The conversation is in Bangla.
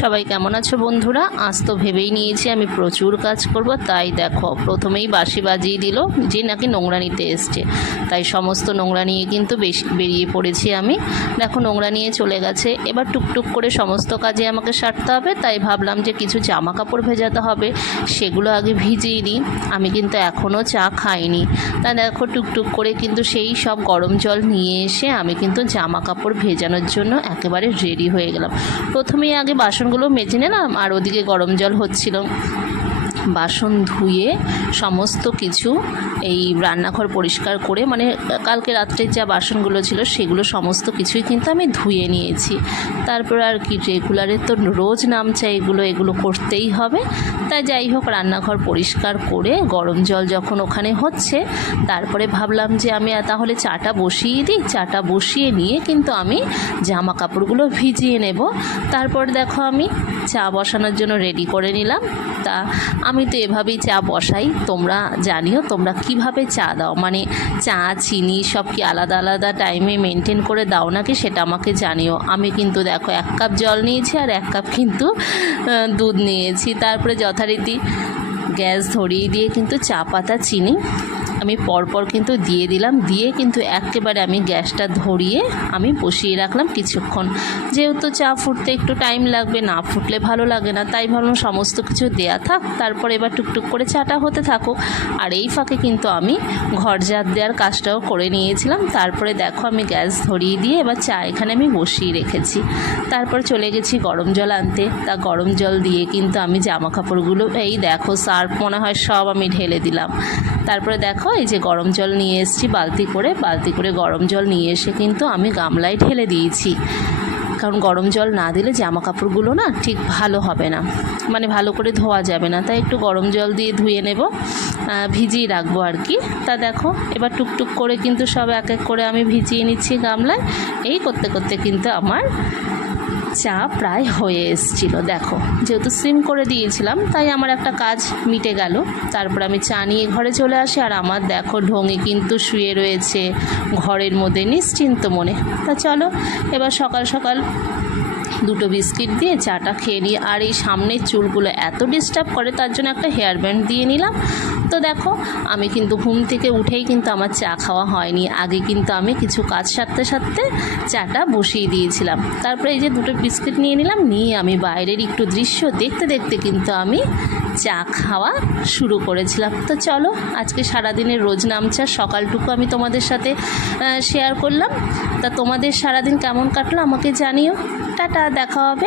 সবাই কেমন আছো বন্ধুরা? আজ তো ভেবেই নিয়েছি আমি প্রচুর কাজ করব, তাই দেখো প্রথমেই বাঁশি বাজিয়ে দিল যে নাকি নোংরা নিতে এসছে। তাই সমস্ত নোংরা নিয়ে কিন্তু বেরিয়ে পড়েছি আমি। দেখো নোংরা নিয়ে চলে গেছে, এবার টুকটুক করে সমস্ত কাজে আমাকে সারতে হবে। তাই ভাবলাম যে কিছু জামা কাপড় ভেজাতে হবে, সেগুলো আগে ভিজিয়ে দিই। আমি কিন্তু এখনও চা খাইনি। তা দেখো টুকটুক করে কিন্তু সেই সব গরম জল নিয়ে এসে আমি কিন্তু জামা কাপড় ভেজানোর জন্য একেবারে রেডি হয়ে গেলাম। প্রথমেই আগে বাসনগুলো মেজে নিলাম, আর ওদিকে গরম জল হচ্ছিল। বাসন ধুয়ে সমস্ত কিছু এই রান্নাঘর পরিষ্কার করে, মানে কালকে রাত্রের যা বাসনগুলো ছিল সেগুলো সমস্ত কিছুই কিন্তু আমি ধুয়ে নিয়েছি। তারপর আর কি, রেগুলারের তো রোজ নামছে এগুলো করতেই হবে। তাই যাই হোক, রান্নাঘর পরিষ্কার করে গরম জল যখন ওখানে হচ্ছে, তারপরে ভাবলাম যে আমি তাহলে চাটা বসিয়ে দিই। চাটা বসিয়ে নিয়ে কিন্তু আমি জামা কাপড়গুলো ভিজিয়ে নেব। তারপর দেখো আমি চা বসানোর জন্য রেডি করে নিলাম। তা আমি তো এভাবেই চা বসাই। তোমরা জানিও তোমরা কিভাবে চা দাও, মানে চা চিনি সব কি আলাদা আলাদা টাইমে মেনটেন করে দাও নাকি সেটা আমাকে জানিও। আমি কিন্তু দেখো 1 কাপ জল নিয়েছি আর 1 কাপ কিন্তু দুধ নিয়েছি। তারপরে যথারীতি গ্যাস ধরিয়ে দিয়ে কিন্তু চা পাতা চিনি আমি পরপর কিন্তু দিয়ে দিলাম। দিয়ে কিন্তু একেবারে আমি গ্যাসটা ধরিয়ে আমি বসিয়ে রাখলাম কিছুক্ষণ। যেহেতু চা ফুটতে একটু টাইম লাগবে, না ফুটলে ভালো লাগে না, তাই ভাবলাম সমস্ত কিছু দেয়া থাক, তারপর এবার টুকটুক করে চাটা হতে থাকুক। আর এই ফাঁকে কিন্তু আমি ঘর ঝাড় দেওয়ার কাজটাও করে নিয়েছিলাম। তারপরে দেখো আমি গ্যাস ধরিয়ে দিয়ে এবার চা এখানে আমি বসিয়ে রেখেছি। তারপর চলে গেছি গরম জল আনতে। তা গরম জল দিয়ে কিন্তু আমি জামা কাপড়গুলো এই দেখো সার্ফ মনে হয় সব আমি ঢেলে দিলাম। তারপরে দেখো এই যে গরম জল নিয়ে এসেছি বালতি করে গরম জল নিয়ে এসে কিন্তু আমি গামলায় ঢেলে দিয়েছি। কারণ গরম জল না দিলে জামা কাপড়গুলো না ঠিক ভালো হবে না, মানে ভালো করে ধোয়া যাবে না। তাই একটু গরম জল দিয়ে ধুয়ে নেব, ভিজিয়ে রাখবো আর কি। তা দেখো এবার টুকটুক করে কিন্তু সব এক এক করে আমি ভিজিয়ে নিচ্ছি গামলায়। এই করতে করতে কিন্তু আমার চা প্রায় হয়ে এসেছিল। দেখো যেহেতু সিম করে দিয়েছিলাম তাই আমার একটা কাজ মিটে গেল। তারপর আমি চা নিয়ে ঘরে চলে আসি। আর আমার দেখো ঢঙে কিন্তু শুয়ে রয়েছে ঘরের মধ্যে নিশ্চিন্ত মনে। তা চলো এবার সকাল সকাল 2টো বিস্কিট দিয়ে চাটা খেয়ে নিই। আর এই সামনের চুলগুলো এত ডিস্টার্ব করে, তার জন্য একটা হেয়ার ব্যান্ড দিয়ে নিলাম। তো দেখো আমি কিন্তু ঘুম থেকে উঠেই কিন্তু আমার চা খাওয়া হয়নি। আগে কিন্তু আমি কিছু কাজ সারতে সারতে চাটা বসিয়ে দিয়েছিলাম। তারপরে এই যে 2টো বিস্কিট নিয়ে নিলাম, নিয়ে আমি বাইরের একটু দৃশ্য দেখতে দেখতে কিন্তু আমি চা খাওয়া শুরু করেছিলাম। তো চলো আজকে সারাদিনের রোজ নামচা সকালটুকু আমি তোমাদের সাথে শেয়ার করলাম। তা তোমাদের সারাদিন কেমন কাটলো আমাকে জানিও। টাটা, দেখা হবে।